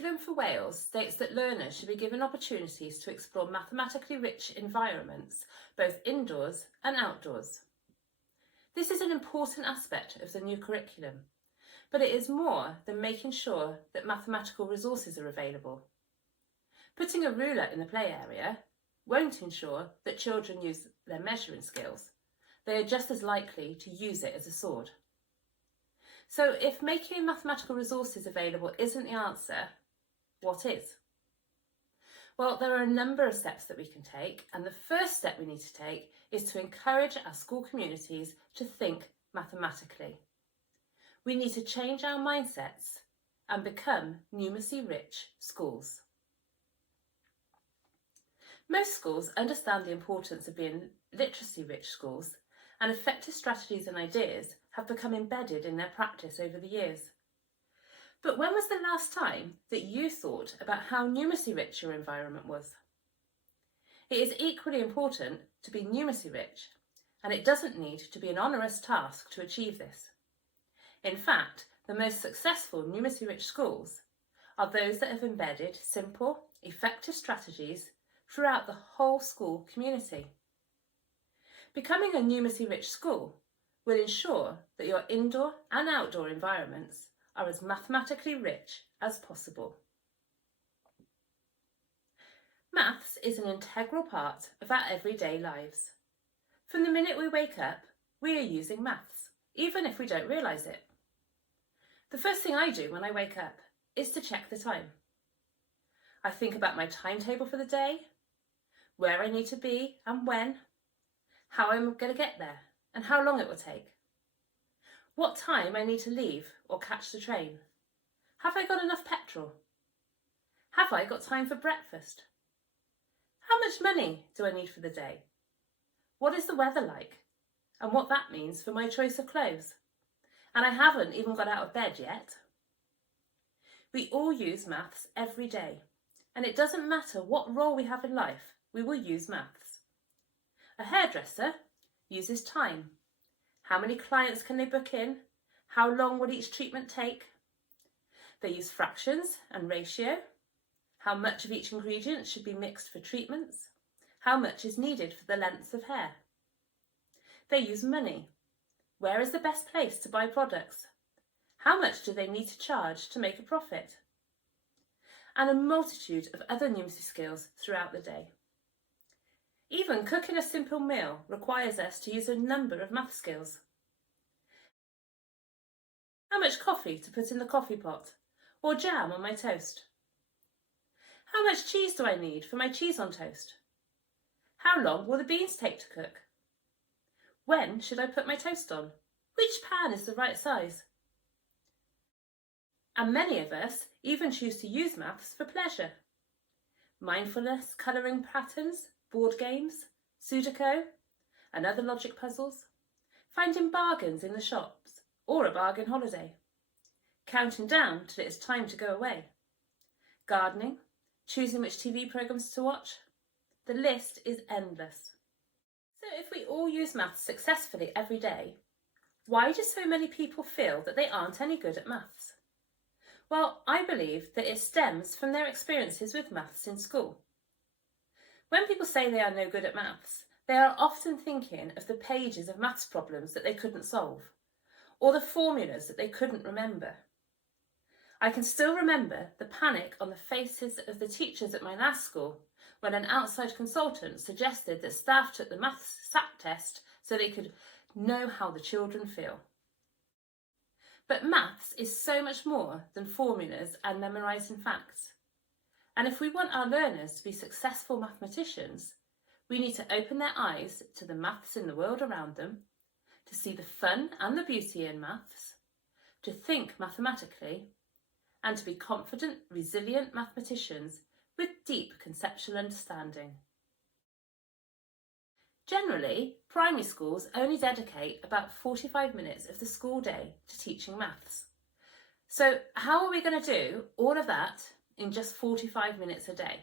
Curriculum for Wales states that learners should be given opportunities to explore mathematically rich environments, both indoors and outdoors. This is an important aspect of the new curriculum, but it is more than making sure that mathematical resources are available. Putting a ruler in the play area won't ensure that children use their measuring skills. They are just as likely to use it as a sword. So if making mathematical resources available isn't the answer, what is? Well, there are a number of steps that we can take, and the first step we need to take is to encourage our school communities to think mathematically. We need to change our mindsets and become numeracy-rich schools. Most schools understand the importance of being literacy-rich schools, and effective strategies and ideas have become embedded in their practice over the years. But when was the last time that you thought about how numeracy-rich your environment was? It is equally important to be numeracy-rich, and it doesn't need to be an onerous task to achieve this. In fact, the most successful numeracy-rich schools are those that have embedded simple, effective strategies throughout the whole school community. Becoming a numeracy-rich school will ensure that your indoor and outdoor environments are as mathematically rich as possible. Maths is an integral part of our everyday lives. From the minute we wake up, we are using maths, even if we don't realise it. The first thing I do when I wake up is to check the time. I think about my timetable for the day, where I need to be and when, how I'm going to get there and how long it will take, what time I need to leave or catch the train, have I got enough petrol, have I got time for breakfast, how much money do I need for the day, what is the weather like, and what that means for my choice of clothes. And I haven't even got out of bed yet. We all use maths every day, and it doesn't matter what role we have in life, we will use maths. A hairdresser uses time. How many clients can they book in? How long will each treatment take? They use fractions and ratio. How much of each ingredient should be mixed for treatments? How much is needed for the length of hair? They use money. Where is the best place to buy products? How much do they need to charge to make a profit? And a multitude of other numeracy skills throughout the day. Even cooking a simple meal requires us to use a number of math skills. How much coffee to put in the coffee pot, or jam on my toast? How much cheese do I need for my cheese on toast? How long will the beans take to cook? When should I put my toast on? Which pan is the right size? And many of us even choose to use maths for pleasure. Mindfulness, colouring patterns, board games, Sudoku, and other logic puzzles, finding bargains in the shops or a bargain holiday, counting down till it's time to go away, gardening, choosing which TV programmes to watch. The list is endless. So if we all use maths successfully every day, why do so many people feel that they aren't any good at maths? Well, I believe that it stems from their experiences with maths in school. When people say they are no good at maths, they are often thinking of the pages of maths problems that they couldn't solve, or the formulas that they couldn't remember. I can still remember the panic on the faces of the teachers at my last school when an outside consultant suggested that staff took the maths SAT test so they could know how the children feel. But maths is so much more than formulas and memorising facts. And if we want our learners to be successful mathematicians, we need to open their eyes to the maths in the world around them, to see the fun and the beauty in maths, to think mathematically, and to be confident, resilient mathematicians with deep conceptual understanding. Generally, primary schools only dedicate about 45 minutes of the school day to teaching maths. So how are we going to do all of that in just 45 minutes a day?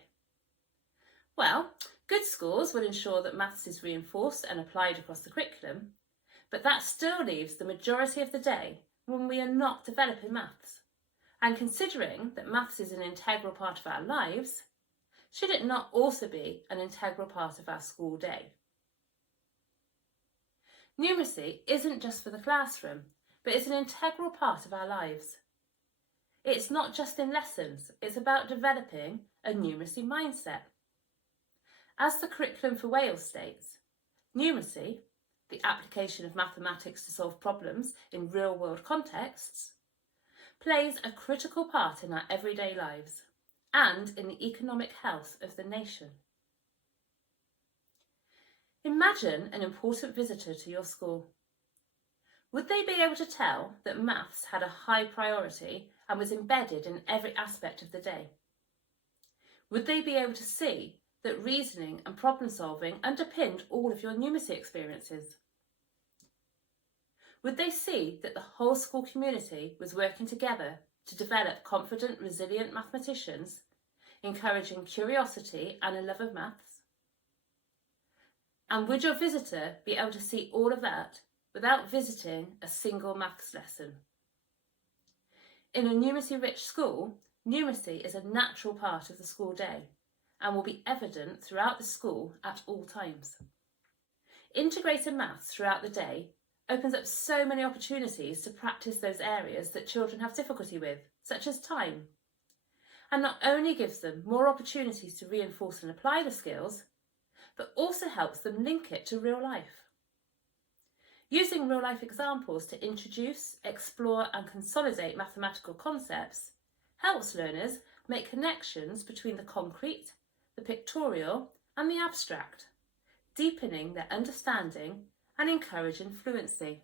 Well, good schools will ensure that maths is reinforced and applied across the curriculum, but that still leaves the majority of the day when we are not developing maths. And considering that maths is an integral part of our lives, should it not also be an integral part of our school day? Numeracy isn't just for the classroom, but it's an integral part of our lives. It's not just in lessons, it's about developing a numeracy mindset. As the curriculum for Wales states, numeracy, the application of mathematics to solve problems in real-world contexts, plays a critical part in our everyday lives and in the economic health of the nation. Imagine an important visitor to your school. Would they be able to tell that maths had a high priority and was embedded in every aspect of the day? Would they be able to see that reasoning and problem solving underpinned all of your numeracy experiences? Would they see that the whole school community was working together to develop confident, resilient mathematicians, encouraging curiosity and a love of maths? And would your visitor be able to see all of that without visiting a single maths lesson? In a numeracy-rich school, numeracy is a natural part of the school day and will be evident throughout the school at all times. Integrating maths throughout the day opens up so many opportunities to practice those areas that children have difficulty with, such as time, and not only gives them more opportunities to reinforce and apply the skills, but also helps them link it to real life. Using real-life examples to introduce, explore and consolidate mathematical concepts helps learners make connections between the concrete, the pictorial and the abstract, deepening their understanding and encouraging fluency.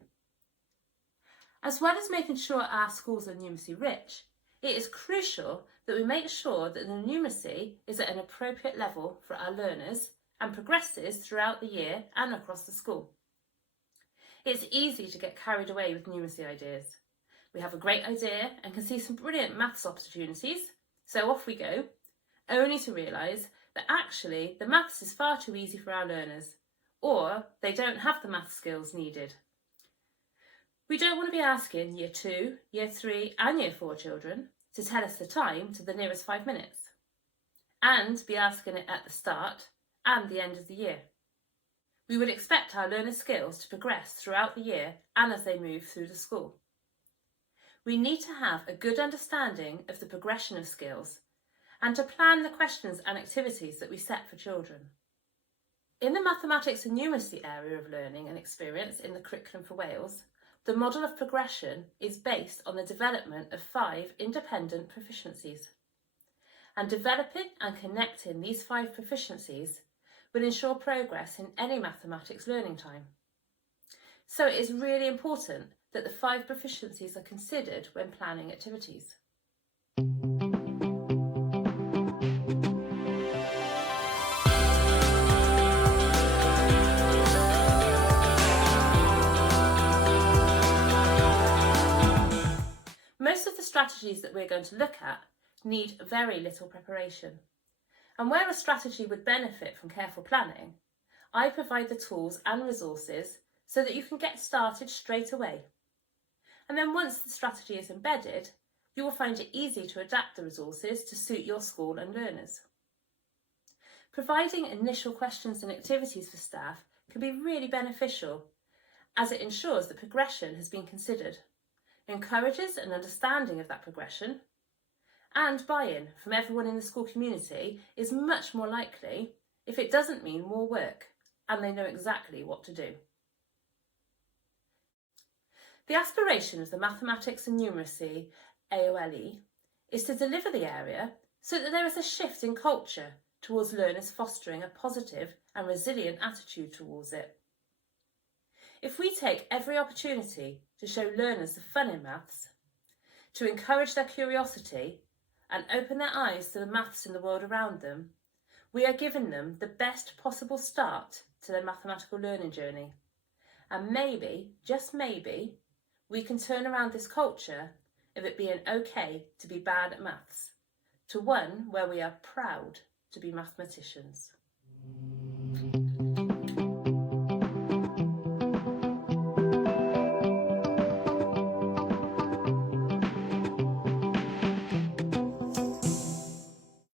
As well as making sure our schools are numeracy rich, it is crucial that we make sure that the numeracy is at an appropriate level for our learners and progresses throughout the year and across the school. It's easy to get carried away with numeracy ideas. We have a great idea and can see some brilliant maths opportunities, so off we go, only to realise that actually the maths is far too easy for our learners, or they don't have the maths skills needed. We don't want to be asking Year 2, Year 3 and Year 4 children to tell us the time to the nearest 5 minutes, and be asking it at the start and the end of the year. We would expect our learner skills to progress throughout the year and as they move through the school. We need to have a good understanding of the progression of skills and to plan the questions and activities that we set for children. In the mathematics and numeracy area of learning and experience in the curriculum for Wales, the model of progression is based on the development of 5 independent proficiencies. And developing and connecting these 5 proficiencies will ensure progress in any mathematics learning time. So it is really important that the 5 proficiencies are considered when planning activities. Most of the strategies that we're going to look at need very little preparation. And where a strategy would benefit from careful planning, I provide the tools and resources so that you can get started straight away. And then once the strategy is embedded, you will find it easy to adapt the resources to suit your school and learners. Providing initial questions and activities for staff can be really beneficial, as it ensures that progression has been considered, encourages an understanding of that progression, and buy-in from everyone in the school community is much more likely if it doesn't mean more work and they know exactly what to do. The aspiration of the Mathematics and Numeracy AOLE is to deliver the area so that there is a shift in culture towards learners fostering a positive and resilient attitude towards it. If we take every opportunity to show learners the fun in maths, to encourage their curiosity and open their eyes to the maths in the world around them, we are giving them the best possible start to their mathematical learning journey. And maybe, just maybe, we can turn around this culture of it being okay to be bad at maths to one where we are proud to be mathematicians.